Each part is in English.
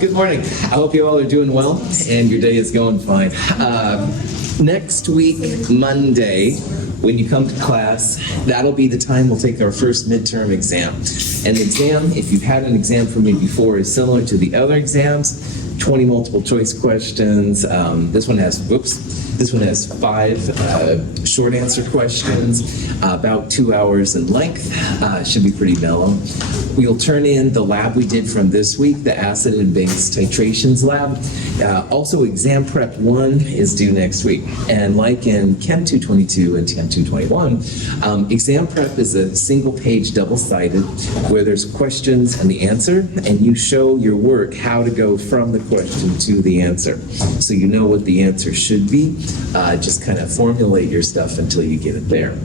Good morning. I hope you all are doing well and your day is going fine. Next week, Monday, when you come to class, that'll be the time we'll take our first midterm exam. And the exam, if you've had an exam from me before, is similar to the other exams. 20 multiple choice questions. This one has 5 short answer questions, about 2 hours in length. Should be pretty mellow. We'll turn in the lab we did from this week, the acid and base titrations lab. Also, exam prep 1 is due next week. And like in Chem 222 and Chem 221, exam prep is a single page double-sided where there's questions and the answer, and you show your work how to go from the question to the answer. So you know what the answer should be. Just kind of formulate your stuff until you get it there.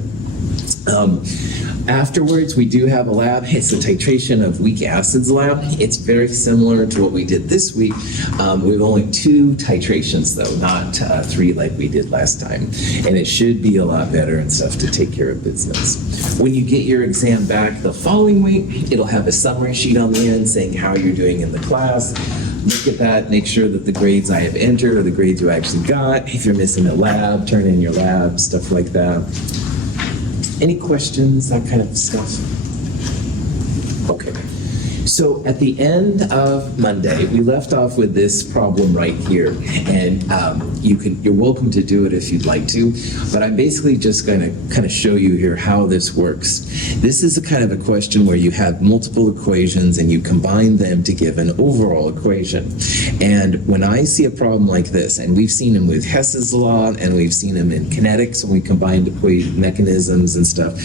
Afterwards, we do have a lab. It's a titration of weak acids lab. It's very similar to what we did this week. We have only 2 titrations though, not 3 like we did last time. And it should be a lot better and stuff to take care of business. When you get your exam back the following week, it'll have a summary sheet on the end saying how you're doing in the class. Look at that, make sure that the grades I have entered are the grades you actually got. If you're missing a lab, turn in your lab, stuff like that. Any questions, that kind of stuff? Okay. So at the end of Monday, we left off with this problem right here, and you're welcome to do it if you'd like to, but I'm basically just going to kind of show you here how this works. This is a kind of a question where you have multiple equations and you combine them to give an overall equation. And when I see a problem like this, and we've seen them with Hess's law, and we've seen them in kinetics when we combined equation mechanisms and stuff,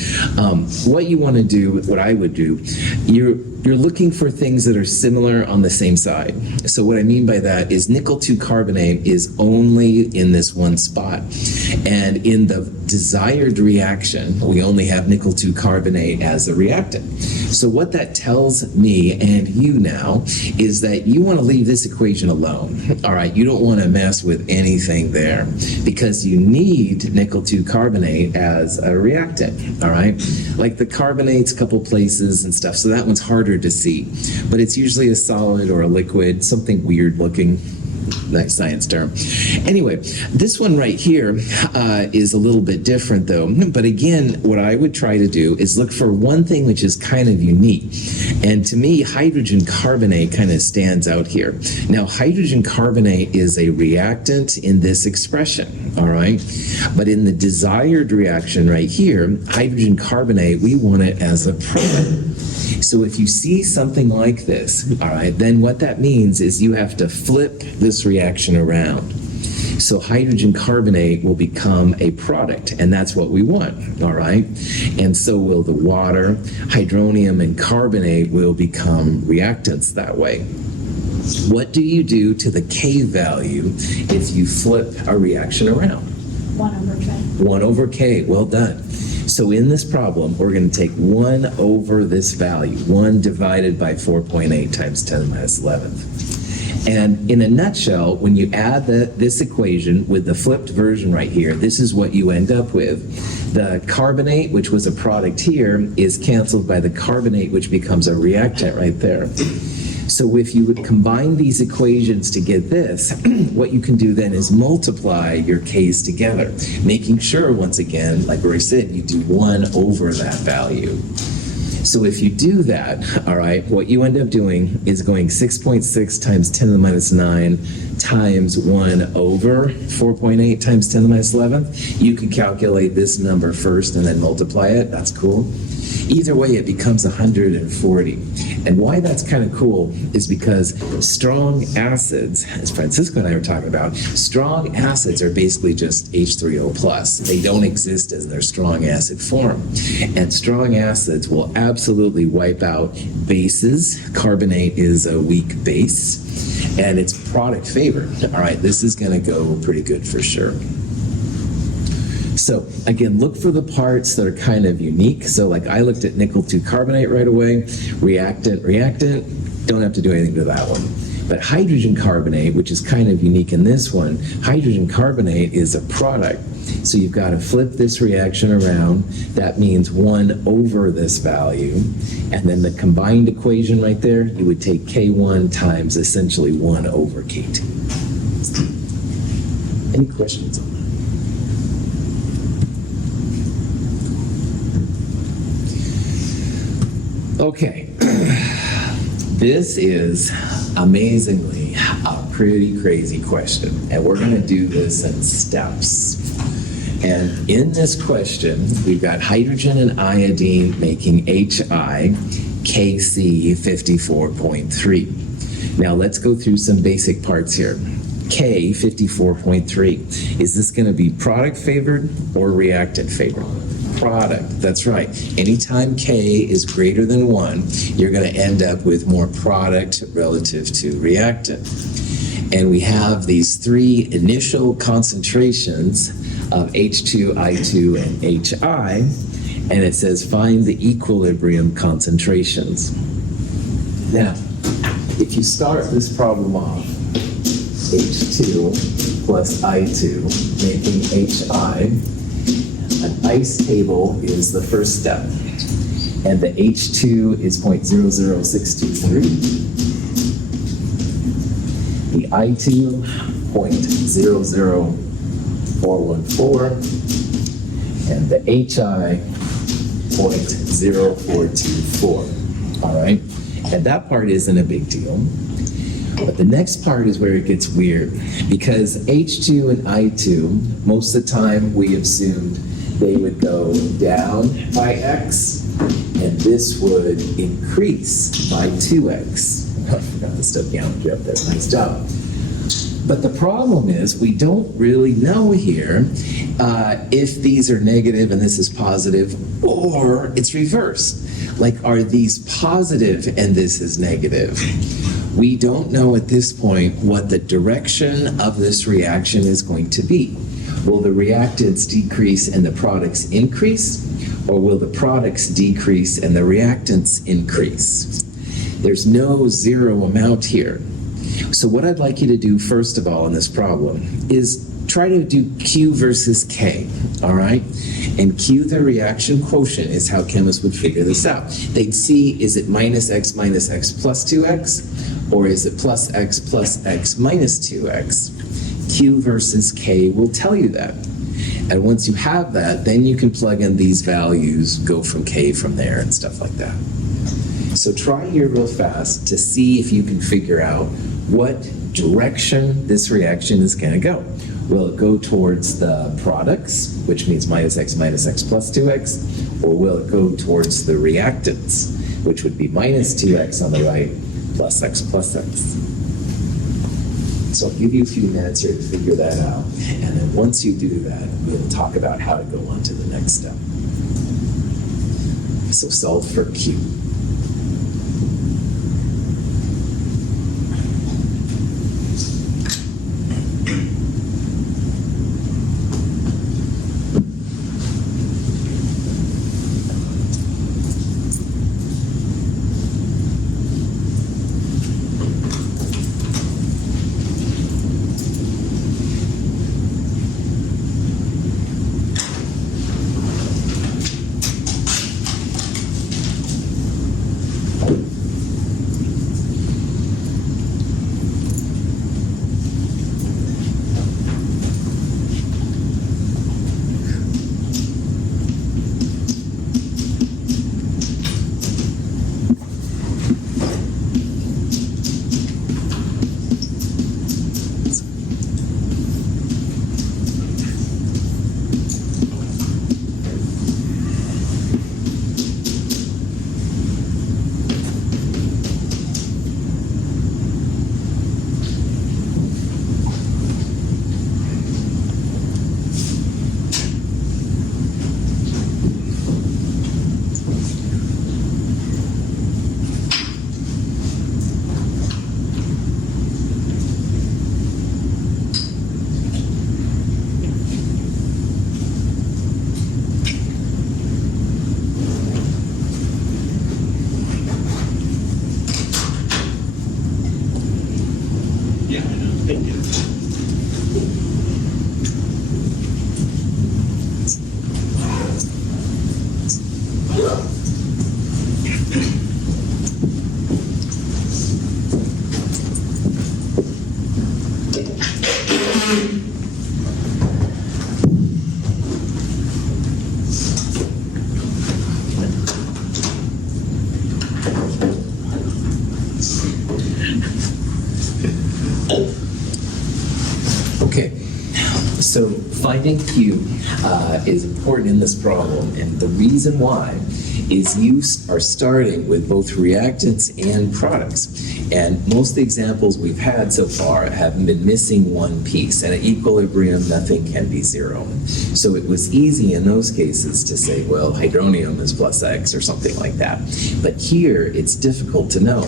what you want to do, what I would do, you're looking for things that are similar on the same side. So what I mean by that is nickel 2 carbonate is only in this one spot. And in the desired reaction, we only have nickel 2 carbonate as a reactant. So what that tells me and you now is that you want to leave this equation alone. All right, you don't want to mess with anything there because you need nickel 2 carbonate as a reactant. All right, like the carbonates, a couple places and stuff. So that one's harder to see, but it's usually a solid or a liquid, something weird looking. Nice science term. Anyway, this one right here is a little bit different though. But again, what I would try to do is look for one thing which is kind of unique. And to me, hydrogen carbonate kind of stands out here. Now, hydrogen carbonate is a reactant in this expression, all right? But in the desired reaction right here, hydrogen carbonate, we want it as a product. So if you see something like this, all right, then what that means is you have to flip this reaction around. So hydrogen carbonate will become a product, and that's what we want, all right? And so will the water. Hydronium and carbonate will become reactants that way. What do you do to the K value if you flip a reaction around? 1 over K. 1 over K, well done. So in this problem, we're going to take 1 over this value, 1 divided by 4.8 times 10 to the minus 11th. And in a nutshell, when you add this equation with the flipped version right here, this is what you end up with. The carbonate, which was a product here, is canceled by the carbonate, which becomes a reactant right there. So if you would combine these equations to get this, what you can do then is multiply your K's together, making sure, once again, like Roy said, you do 1 over that value. So if you do that, all right, what you end up doing is going 6.6 times 10 to the minus 9 times 1 over 4.8 times 10 to the minus 11th. You can calculate this number first and then multiply it. That's cool. Either way, it becomes 140. And why that's kind of cool is because strong acids, as Francisco and I were talking about, strong acids are basically just H3O+. They don't exist as their strong acid form. And strong acids will absolutely wipe out bases. Carbonate is a weak base, and it's product favored. All right, this is going to go pretty good for sure. So again, look for the parts that are kind of unique. So like I looked at nickel 2 carbonate right away, reactant, don't have to do anything to that one. But hydrogen carbonate, which is kind of unique in this one, hydrogen carbonate is a product. So you've got to flip this reaction around. That means 1 over this value. And then the combined equation right there, you would take K1 times essentially 1 over K2. Any questions on that? Okay. This is amazingly a pretty crazy question. And we're going to do this in steps. And in this question, we've got hydrogen and iodine making HI, Kc 54.3. Now let's go through some basic parts here. K 54.3. Is this going to be product favored or reactant favored? Product, that's right. Anytime K is greater than 1, you're going to end up with more product relative to reactant. And we have these 3 initial concentrations of H2, I2, and HI, and it says find the equilibrium concentrations. Now, if you start this problem off, H2 plus I2 making HI, an ice table is the first step, and the H2 is 0.00623, the I2 0.00414, and the HI 0.0424. All right, and that part isn't a big deal. But the next part is where it gets weird, because H2 and I2, most of the time we assumed they would go down by x, and this would increase by 2x. I forgot to step geometry up there. Nice job. But the problem is we don't really know here if these are negative and this is positive, or it's reversed. Like, are these positive and this is negative? We don't know at this point what the direction of this reaction is going to be. Will the reactants decrease and the products increase? Or will the products decrease and the reactants increase? There's no zero amount here. So what I'd like you to do first of all in this problem is try to do Q versus K, all right? And Q, the reaction quotient, is how chemists would figure this out. They'd see, is it minus x plus 2x? Or is it plus x minus 2x? Q versus K will tell you that. And once you have that, then you can plug in these values, go from K from there and stuff like that. So try here real fast to see if you can figure out what direction this reaction is going to go. Will it go towards the products, which means minus x plus 2x, or will it go towards the reactants, which would be minus 2x on the right, plus x plus x? So I'll give you a few minutes here to figure that out. And then once you do that, we'll talk about how to go on to the next step. So solve for Q. Thank you. Okay, so finding Q is important in this problem, and the reason why is you are starting with both reactants and products. And most of the examples we've had so far have been missing one piece, and at equilibrium, nothing can be zero. So it was easy in those cases to say, well, hydronium is plus X or something like that. But here, it's difficult to know.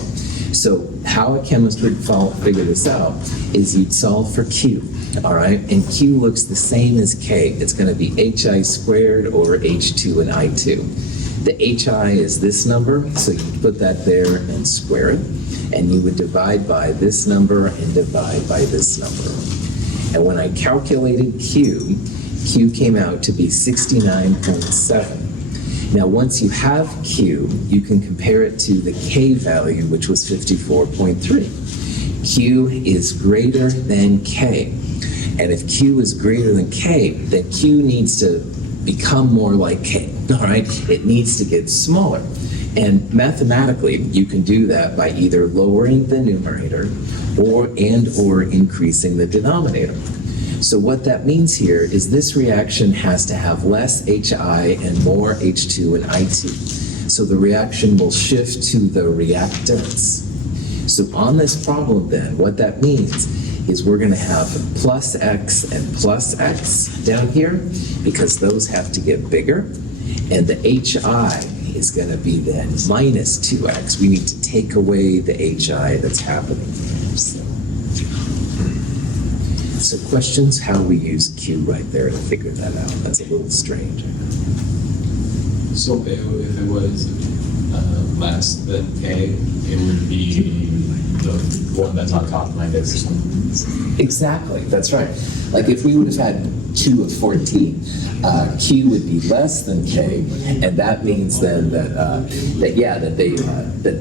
So how a chemist would figure this out is you'd solve for Q, all right? And Q looks the same as K. It's going to be HI squared over H2 and I2. The HI is this number, so you put that there and square it. And you would divide by this number and divide by this number. And when I calculated Q, Q came out to be 69.7. Now, once you have Q, you can compare it to the K value, which was 54.3. Q is greater than K. And if Q is greater than K, then Q needs to become more like K, all right? It needs to get smaller. And mathematically, you can do that by either lowering the numerator or increasing the denominator. So what that means here is this reaction has to have less HI and more H2 and I2. So the reaction will shift to the reactants. So on this problem then, what that means is we're going to have plus X and plus X down here because those have to get bigger. And the HI is going to be then minus 2X. We need to take away the HI that's happening here. So questions how we use Q right there to figure that out. That's a little strange. So if it was less than K, it would be the one that's on top minus. Exactly, that's right. Like if we would have had Q of 14, Q would be less than K, and that means then that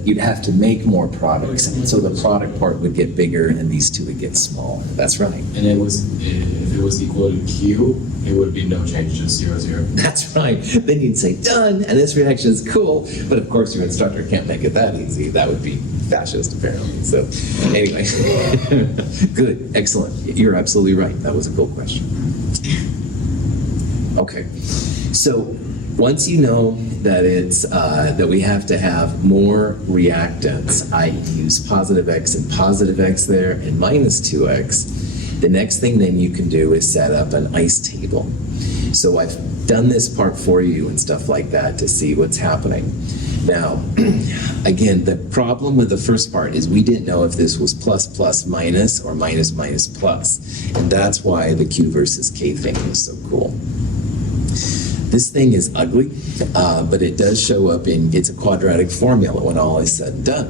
you'd have to make more products, and so the product part would get bigger, and these two would get smaller. That's right. And if it was equal to Q, it would be no change, just 0, 0. That's right. Then you'd say done, and this reaction is cool, but of course your instructor can't make it that easy. That would be fascist, apparently. So anyway, good, excellent. You're absolutely right. That was a cool question. Okay, so once you know that it's that we have to have more reactants, I use positive X and positive X there and minus 2X, the next thing then you can do is set up an ice table. So I've done this part for you and stuff like that to see what's happening. Now, again, the problem with the first part is we didn't know if this was plus plus minus or minus minus plus, and that's why the Q versus K thing is so cool. This thing is ugly, but it does show up it's a quadratic formula when all is said and done.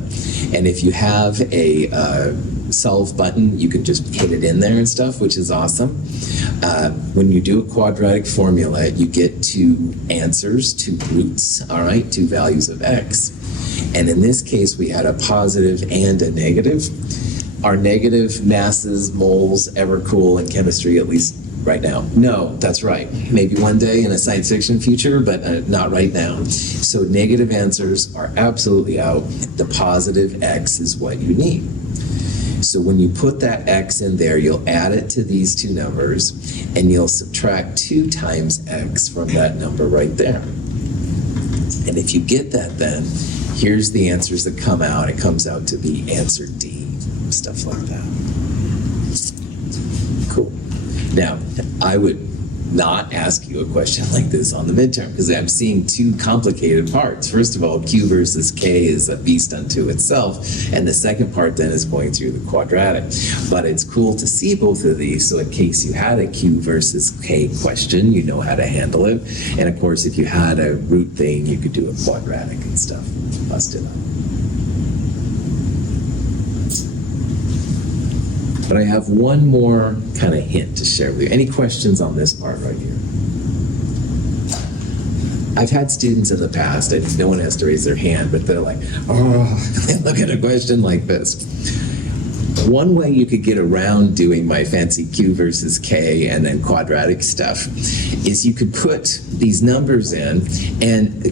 And if you have a solve button, you can just hit it in there and stuff, which is awesome. When you do a quadratic formula, you get two answers, two roots, all right, two values of X. And in this case, we had a positive and a negative. Are negative masses, moles, ever cool in chemistry, at least right now? No, that's right. Maybe one day in a science fiction future, but not right now. So negative answers are absolutely out. The positive X is what you need. So when you put that X in there, you'll add it to these two numbers, and you'll subtract 2 times X from that number right there. And if you get that then, here's the answers that come out. It comes out to be answer D, stuff like that. Cool. Now, I would not ask you a question like this on the midterm because I'm seeing two complicated parts. First of all, Q versus K is a beast unto itself, and the second part then is going through the quadratic. But it's cool to see both of these, so in case you had a Q versus K question, you know how to handle it. And of course, if you had a root thing, you could do a quadratic and stuff. Bust it up. But I have one more kind of hint to share with you. Any questions on this part right here? I've had students in the past, and no one has to raise their hand, but they're like, oh, they look at a question like this. One way you could get around doing my fancy Q versus K and then quadratic stuff is you could put these numbers in and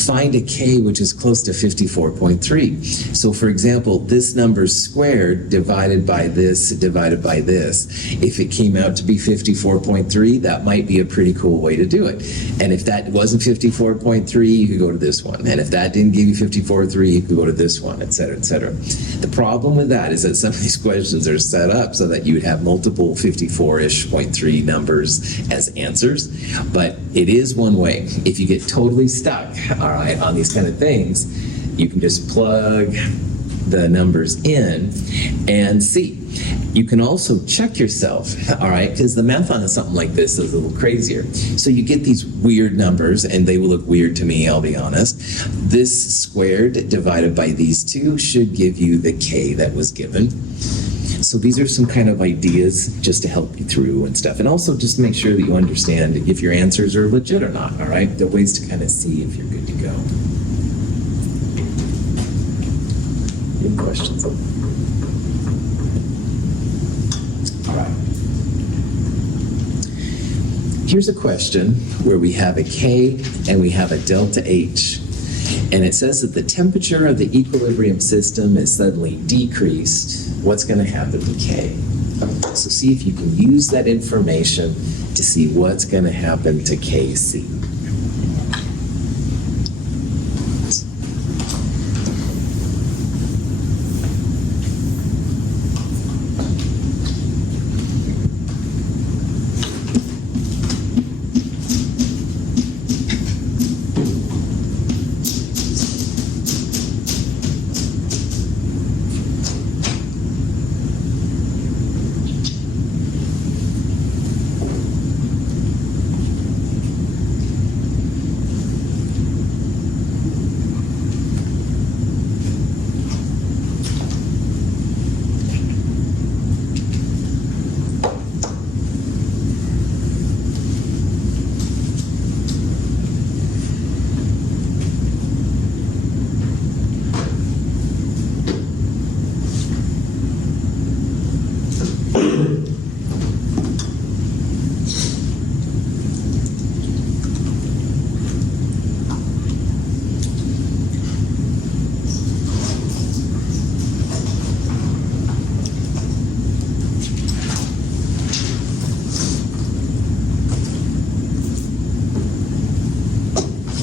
find a K which is close to 54.3. So for example, this number squared divided by this divided by this. If it came out to be 54.3, that might be a pretty cool way to do it. And if that wasn't 54.3, you could go to this one. And if that didn't give you 54.3, you could go to this one, et cetera, et cetera. The problem with that is that some of these questions are set up so that you would have multiple 54-ish 0.3 numbers as answers, but it is one way. If you get totally stuck, all right, on these kind of things, you can just plug the numbers in and see. You can also check yourself, all right, because the math on something like this is a little crazier. So you get these weird numbers, and they will look weird to me, I'll be honest. This squared divided by these two should give you the K that was given. So these are some kind of ideas just to help you through and stuff. And also just make sure that you understand if your answers are legit or not, all right? The ways to kind of see if you're good to go. Any questions? All right. Here's a question where we have a K and we have a delta H. And it says that the temperature of the equilibrium system is suddenly decreased. What's going to happen to K? So see if you can use that information to see what's going to happen to KC.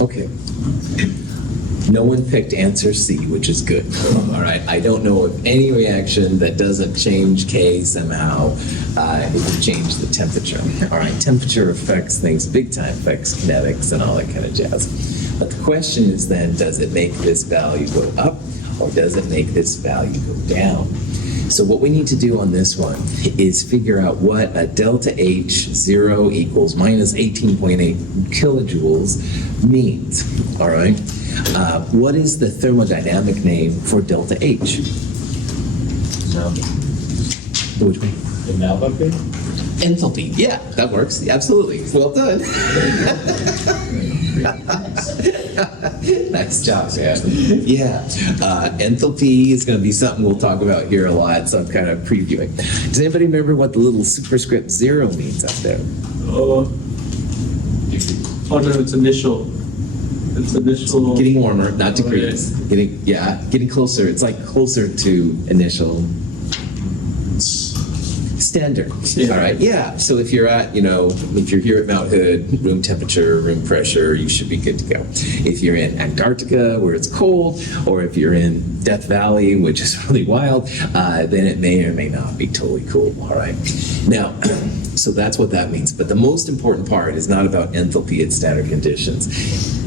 Okay. No one picked answer C, which is good. All right. I don't know of any reaction that doesn't change K somehow. It would change the temperature. All right. Temperature affects things big time, affects kinetics and all that kind of jazz. But the question is then, does it make this value go up or does it make this value go down? So what we need to do on this one is figure out what a delta H 0 equals minus 18.8 kilojoules means, all right? What is the thermodynamic name for delta H? Which one? Enthalpy? Enthalpy, yeah, that works, absolutely, well done. Nice job, man. Yeah, enthalpy is going to be something we'll talk about here a lot, so I'm kind of previewing. Does anybody remember what the little superscript 0 means up there? Oh no, it's initial. It's initial. Getting warmer, not degrees. Getting closer. It's like closer to initial. Standard. Yeah. All right. Yeah. So if you're at, if you're here at Mount Hood, room temperature, room pressure, you should be good to go. If you're in Antarctica where it's cold, or if you're in Death Valley, which is really wild, then it may or may not be totally cool. All right. Now, so that's what that means. But the most important part is not about enthalpy at standard conditions.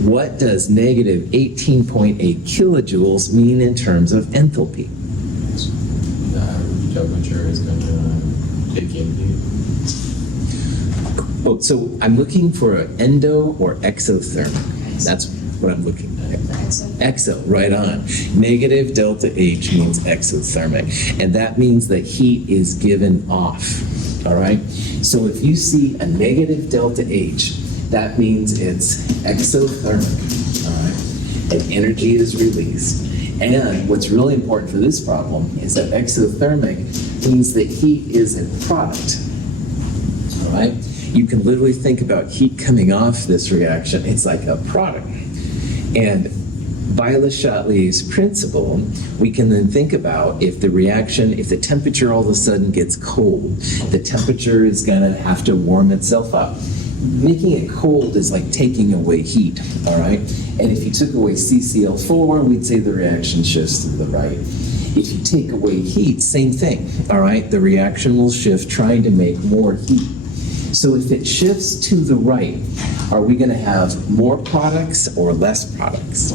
What does negative 18.8 kilojoules mean in terms of enthalpy? Temperature is going to take in you. Oh, so I'm looking for an endo or exothermic. That's what I'm looking at. Exo, right on. Negative delta H means exothermic, and that means that heat is given off, all right? So if you see a negative delta H, that means it's exothermic, all right? And energy is released. And what's really important for this problem is that exothermic means that heat is a product, all right? You can literally think about heat coming off this reaction. It's like a product. And by Le Chatelier's principle, we can then think about if the temperature all of a sudden gets cold, the temperature is going to have to warm itself up. Making it cold is like taking away heat, all right? And if you took away CCl4, we'd say the reaction shifts to the right. If you take away heat, same thing, all right? The reaction will shift trying to make more heat. So if it shifts to the right, are we going to have more products or less products?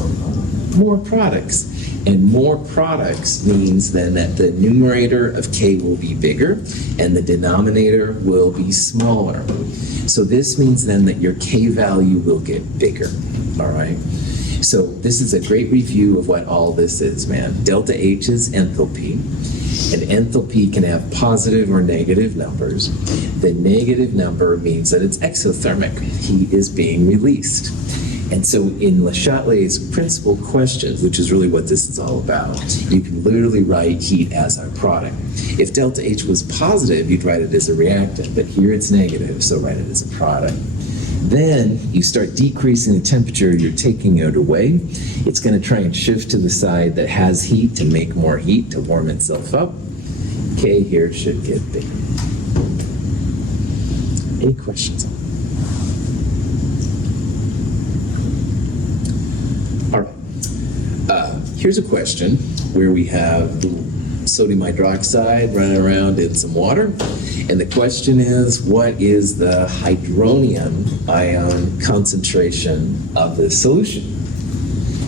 More products. And more products means then that the numerator of K will be bigger and the denominator will be smaller. So this means then that your K value will get bigger, all right? So this is a great review of what all this is, man. Delta H is enthalpy. And enthalpy can have positive or negative numbers. The negative number means that it's exothermic. Heat is being released. And so in Le Chatelier's principal question, which is really what this is all about, you can literally write heat as our product. If delta H was positive, you'd write it as a reactant, but here it's negative, so write it as a product. Then you start decreasing the temperature, you're taking it away. It's going to try and shift to the side that has heat to make more heat, to warm itself up. K here should get bigger. Any questions? All right. Here's a question where we have sodium hydroxide running around in some water. And the question is, what is the hydronium ion concentration of this solution?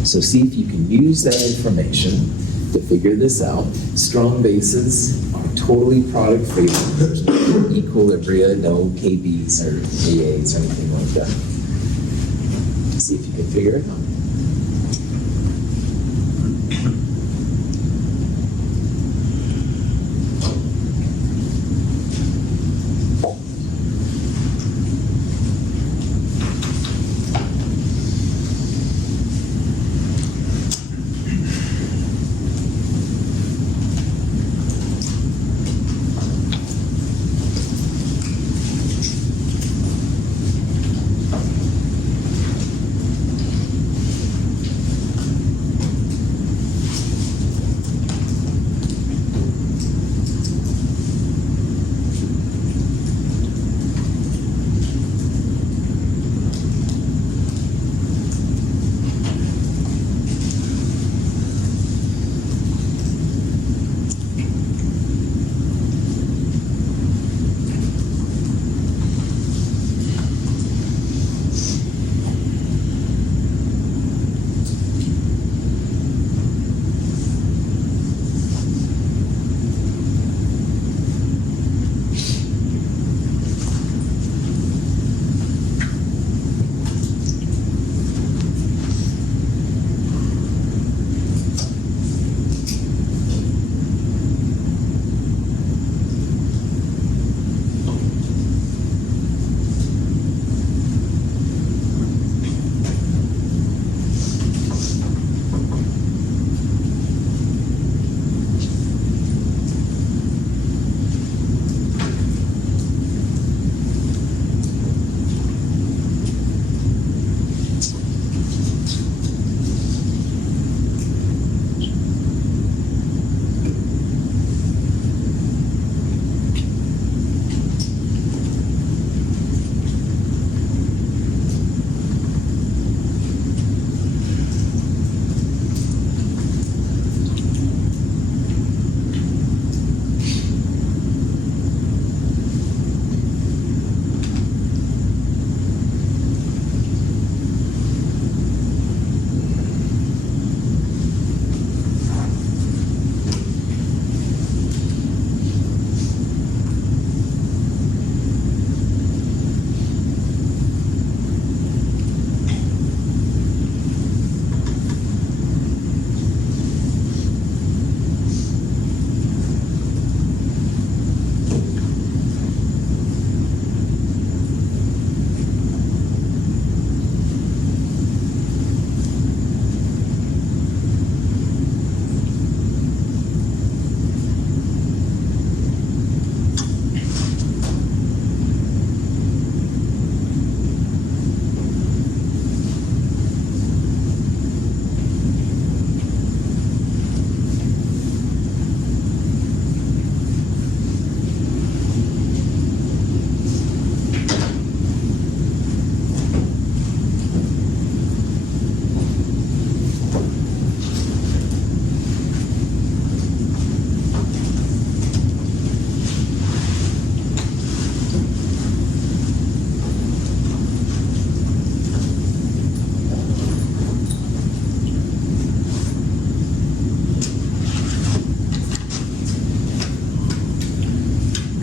So see if you can use that information to figure this out. Strong bases are totally product favorable. There's no equilibria, no KBs or KAs or anything like that. See if you can figure it out.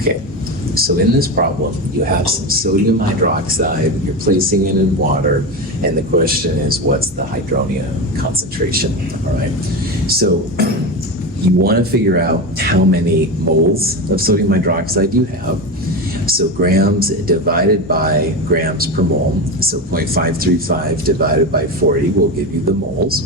Okay, so in this problem, you have some sodium hydroxide, you're placing it in water, and the question is, what's the hydronia concentration, all right? So you want to figure out how many moles of sodium hydroxide you have. So grams divided by grams per mole, so 0.535 divided by 40 will give you the moles.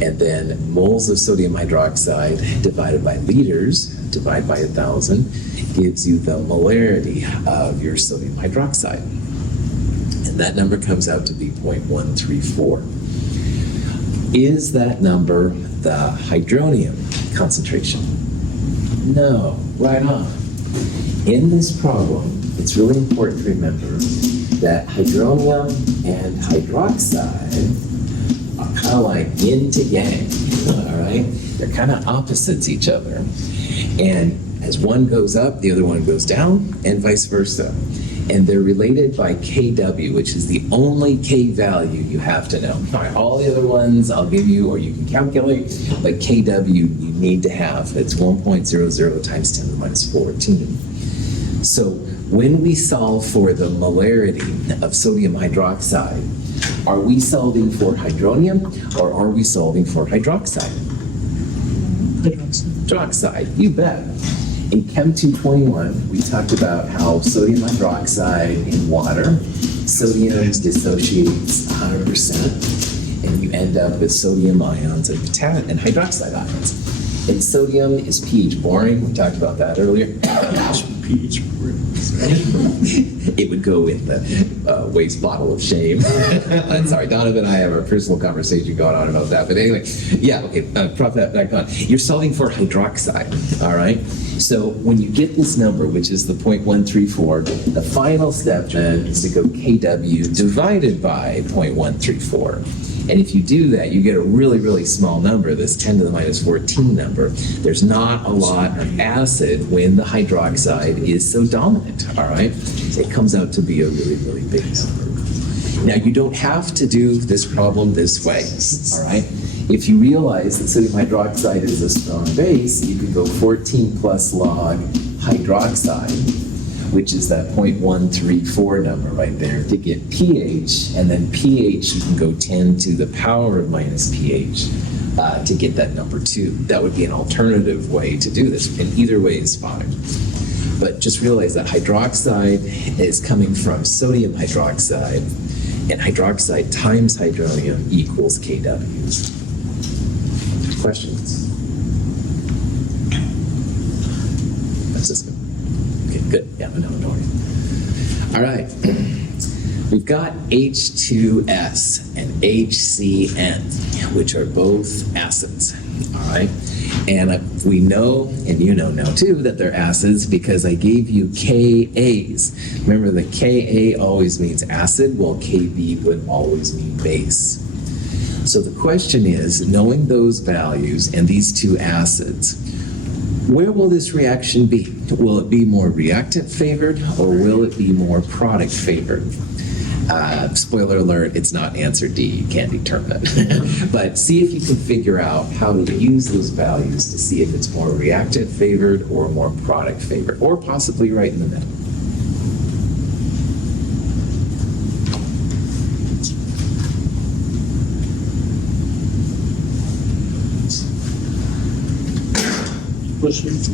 And then moles of sodium hydroxide divided by liters, divided by 1,000, gives you the molarity of your sodium hydroxide. And that number comes out to be 0.134. Is that number the hydronium concentration? No, right on. In this problem, it's really important to remember that hydronium and hydroxide are kind of like yin to yang, all right? They're kind of opposites each other. And as one goes up, the other one goes down, and vice versa. And they're related by Kw, which is the only K value you have to know. All right, all the other ones I'll give you, or you can calculate, but Kw you need to have. It's 1.00 times 10 to the minus 14. So when we solve for the molarity of sodium hydroxide, are we solving for hydronium, or are we solving for hydroxide? Hydroxide, you bet. In Chem 221, we talked about how sodium hydroxide in water, sodium dissociates 100%, and you end up with sodium ions and hydroxide ions. And sodium is pH boring. We talked about that earlier. pH boring. It would go in the waste bottle of shame. I'm sorry, Donovan and I have a personal conversation going on about that. But anyway, yeah, okay, prop that back on. You're solving for hydroxide, all right? So when you get this number, which is the 0.134, the final step then is to go Kw divided by 0.134. And if you do that, you get a really, really small number, this 10 to the minus 14 number. There's not a lot of acid when the hydroxide is so dominant, all right? It comes out to be a really, really big number. Now, you don't have to do this problem this way, all right? If you realize that sodium hydroxide is a strong base, you can go 14 plus log hydroxide, which is that 0.134 number right there, to get pH, and then pH, you can go 10 to the power of minus pH to get that number 2. That would be an alternative way to do this, and either way is fine. But just realize that hydroxide is coming from sodium hydroxide, and hydroxide times hydronium equals Kw. Questions? Francisco? Okay, good. Yeah, no worry. All right. We've got H2S and HCN, which are both acids. All right. And we know, and you know now too, that they're acids because I gave you Kas. Remember that Ka always means acid, while Kb would always mean base. So the question is, knowing those values and these two acids, where will this reaction be? Will it be more reactant favored, or will it be more product favored? Spoiler alert, it's not answer D, you can't determine it. But see if you can figure out how to use those values to see if it's more reactant favored or more product favored, or possibly right in the middle. Questions?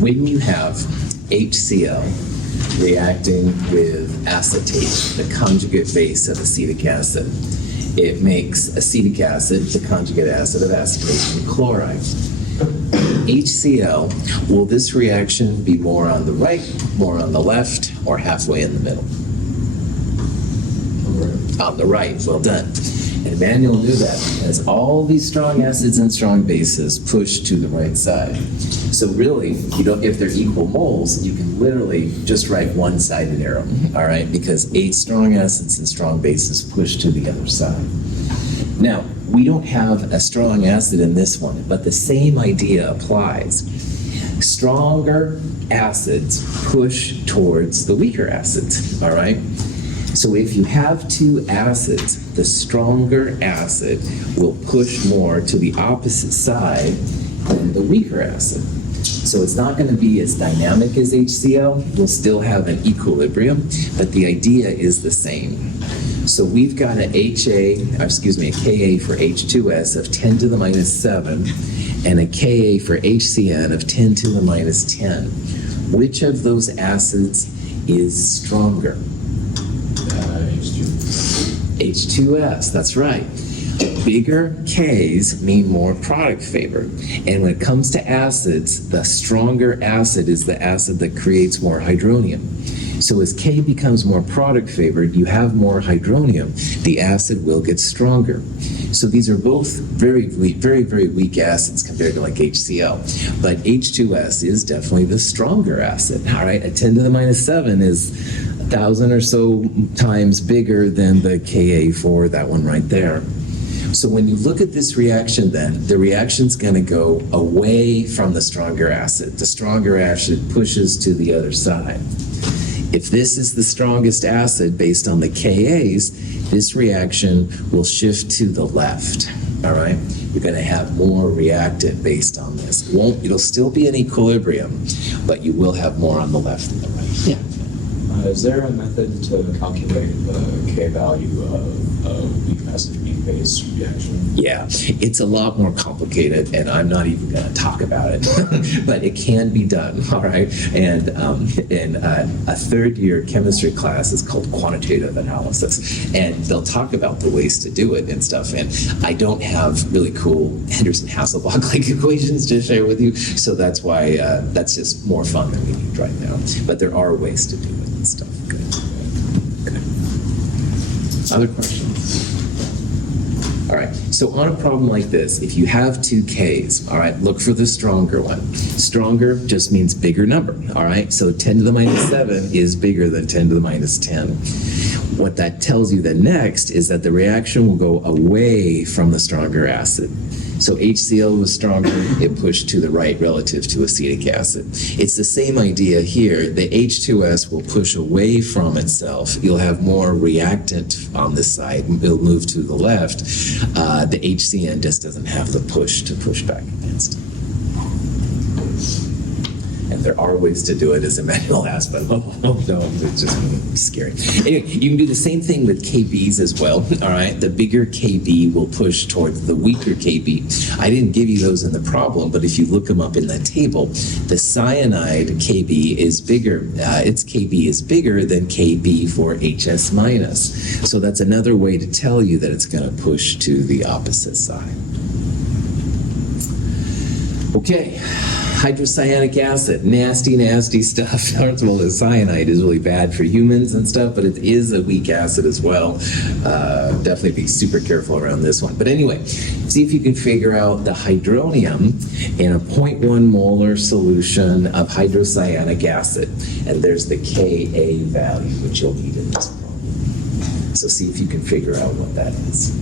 when you have HCl reacting with acetate, the conjugate base of acetic acid, it makes acetic acid, the conjugate acid of acetate, and chloride. HCl, will this reaction be more on the right, more on the left, or halfway in the middle? On the right, well done. And Emmanuel knew that as all these strong acids and strong bases push to the right side. So really, you don't, if they're equal moles, you can literally just write one-sided arrow, all right? Because 8 strong acids and strong bases push to the other side. Now, we don't have a strong acid in this one, but the same idea applies. Stronger acids push towards the weaker acids, all right? So if you have 2 acids, the stronger acid will push more to the opposite side than the weaker acid. So it's not going to be as dynamic as HCl. We'll still have an equilibrium, but the idea is the same. So we've got a Ka for H2S of 10 to the minus 7 and a Ka for HCN of 10 to the minus 10. Which of those acids is stronger? H2S, that's right. Bigger Ks mean more product favor. And when it comes to acids, the stronger acid is the acid that creates more hydronium. So as K becomes more product favored, you have more hydronium, the acid will get stronger. So these are both very, very weak acids compared to like HCl. But H2S is definitely the stronger acid, all right? A 10 to the minus 7 is 1,000 or so times bigger than the Ka for that one right there. So when you look at this reaction then, the reaction's going to go away from the stronger acid. The stronger acid pushes to the other side. If this is the strongest acid based on the Kas, this reaction will shift to the left, all right? You're going to have more reactant based on this. It'll still be an equilibrium, but you will have more on the left than the right. Yeah. Is there a method to calculate the K value of a weak acid weak base reaction? Yeah, it's a lot more complicated, and I'm not even going to talk about it, but it can be done, all right? And in a third-year chemistry class is called quantitative analysis, and they'll talk about the ways to do it and stuff, and I don't have really cool Henderson-Hasselbalch-like equations to share with you, so that's why that's just more fun than we need right now. But there are ways to do it and stuff. Good. Other questions? All right, so on a problem like this, if you have 2 Ks, all right, look for the stronger one. Stronger just means bigger number, all right? So 10 to the minus 7 is bigger than 10 to the minus 10. What that tells you then next is that the reaction will go away from the stronger acid. So HCl was stronger, it pushed to the right relative to acetic acid. It's the same idea here. The H2S will push away from itself. You'll have more reactant on this side. It'll move to the left. The HCN just doesn't have the push to push back against. And there are ways to do it, as Emmanuel asked, but no, it's just scary. Anyway, you can do the same thing with KBs as well, all right? The bigger KB will push towards the weaker KB. I didn't give you those in the problem, but if you look them up in the table, the cyanide KB is bigger. Its KB is bigger than KB for HS minus. So that's another way to tell you that it's going to push to the opposite side. Okay. Hydrocyanic acid, nasty stuff. First of all, the cyanide is really bad for humans and stuff, but it is a weak acid as well. Definitely be super careful around this one. But anyway, see if you can figure out the hydronium in a 0.1 molar solution of hydrocyanic acid. And there's the Ka value, which you'll need in this problem. So see if you can figure out what that is.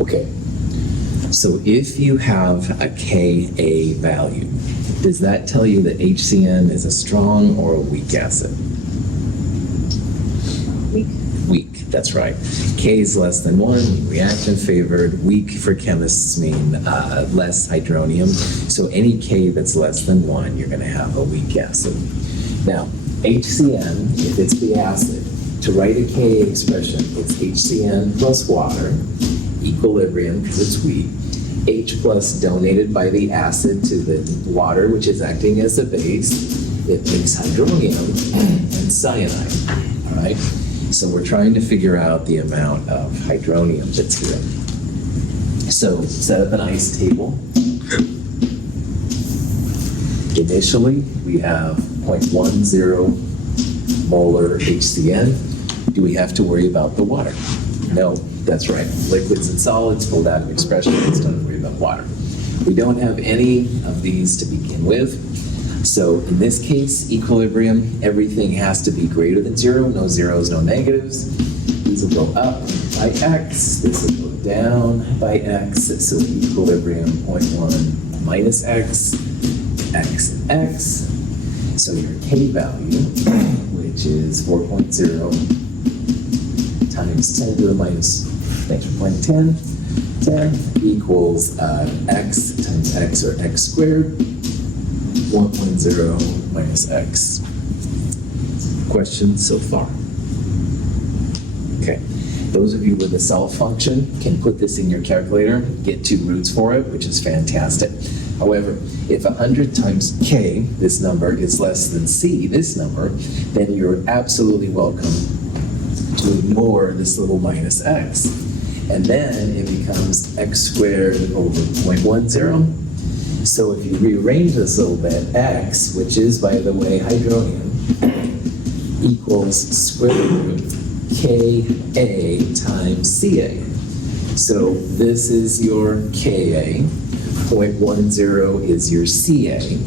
Okay, so if you have a Ka value, does that tell you that HCN is a strong or a weak acid? Weak. Weak, that's right. K is less than 1, reaction favored. Weak for chemists mean less hydronium. So any K that's less than 1, you're going to have a weak acid. Now, HCN, if it's the acid, to write a Ka expression, it's HCN plus water, equilibrium because it's weak, H plus donated by the acid to the water, which is acting as a base. It makes hydronium and cyanide, all right? So we're trying to figure out the amount of hydronium that's here. So set up an ice table. Initially, we have 0.10 molar HCN. Do we have to worry about the water? No, that's right. Liquids and solids pulled out of expression, let's don't worry about water. We don't have any of these to begin with. So in this case, equilibrium, everything has to be greater than 0, no zeros, no negatives. These will go up by x, this will go down by x, so equilibrium 0.1 minus x, x and x. So your k value, which is 4.0 times 10 to the minus, thanks for playing 10 equals x times x, or x squared, 1.0 minus x. Questions so far? Okay. Those of you with a self function can put this in your calculator, get 2 roots for it, which is fantastic. However, if 100 times k, this number, is less than c, this number, then you're absolutely welcome to ignore this little minus x. And then it becomes x squared over 0.10. So if you rearrange this a little bit, x, which is, by the way, hydronium, equals square root Ka times Ca. So this is your Ka, 0.10 is your Ca,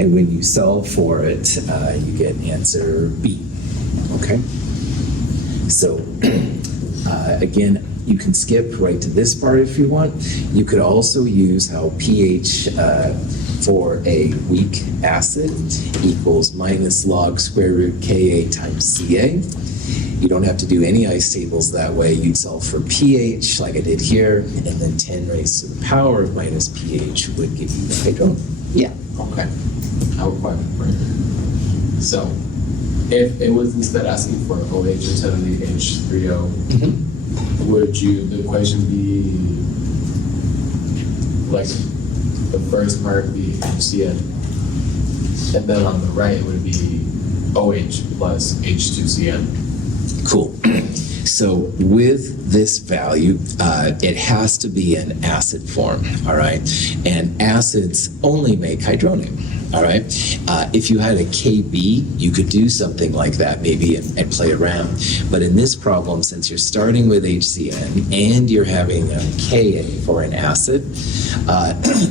and when you solve for it, you get answer B, okay? So again, you can skip right to this part if you want. You could also use how pH for a weak acid equals minus log square root Ka times Ca. You don't have to do any ice tables that way. You'd solve for pH like I did here, and then 10 raised to the power of minus pH would give you the hydronium. Yeah. Okay. I have a question for you. So, if it was instead asking for OH instead of the H3O, would the equation be like the first part would be HCN, and then on the right it would be OH plus H2CN? Cool. So with this value, it has to be an acid form, all right? And acids only make hydronium, all right? If you had a KB, you could do something like that maybe and play around. But in this problem, since you're starting with HCN and you're having a Ka for an acid,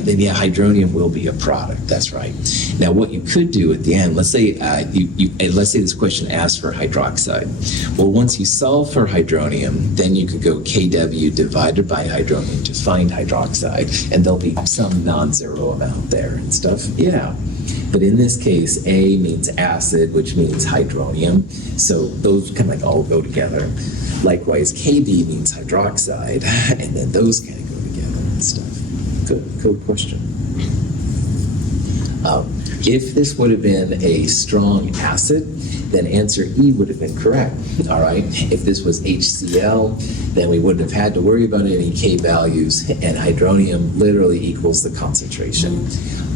then yeah, hydronium will be a product, that's right. Now what you could do at the end, let's say let's say this question asks for hydroxide. Well, once you solve for hydronium, then you could go Kw divided by hydronium to find hydroxide, and there'll be some non-zero amount there and stuff. Yeah. But in this case, A means acid, which means hydronium. So those kind of like all go together. Likewise, Kb means hydroxide, and then those kind of go together and stuff. Good question. If this would have been a strong acid, then answer E would have been correct, all right? If this was HCl, then we wouldn't have had to worry about any K values, and hydronium literally equals the concentration.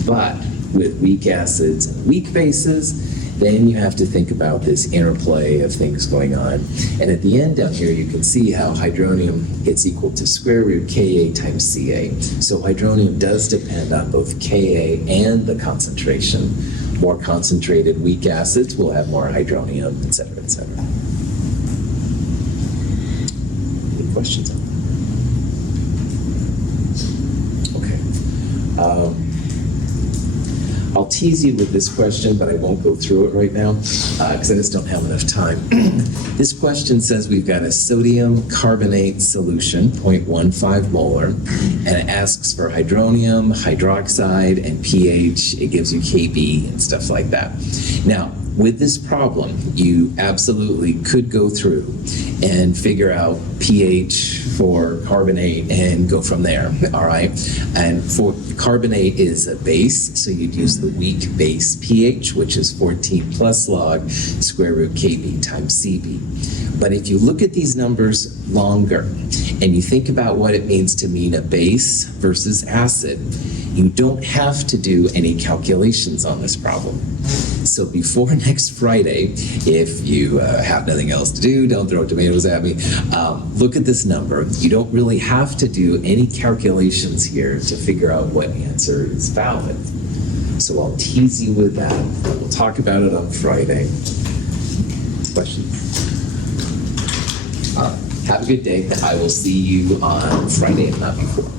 But with weak acids and weak bases, then you have to think about this interplay of things going on. And at the end down here, you can see how hydronium gets equal to square root Ka times Ca. So hydronium does depend on both Ka and the concentration. More concentrated weak acids will have more hydronium, et cetera, et cetera. Any questions on that? Okay. I'll tease you with this question, but I won't go through it right now because I just don't have enough time. This question says we've got a sodium carbonate solution, 0.15 molar, and it asks for hydronium, hydroxide, and pH. It gives you Kb and stuff like that. Now, with this problem, you absolutely could go through and figure out pH for carbonate and go from there, all right? And for carbonate is a base, so you'd use the weak base pH, which is 14 plus log square root Kb times Cb. But if you look at these numbers longer and you think about what it means to mean a base versus acid, you don't have to do any calculations on this problem. So before next Friday, if you have nothing else to do, don't throw tomatoes at me, look at this number. You don't really have to do any calculations here to figure out what answer is valid. So I'll tease you with that. We'll talk about it on Friday. Questions? All right. Have a good day. I will see you on Friday, if not before.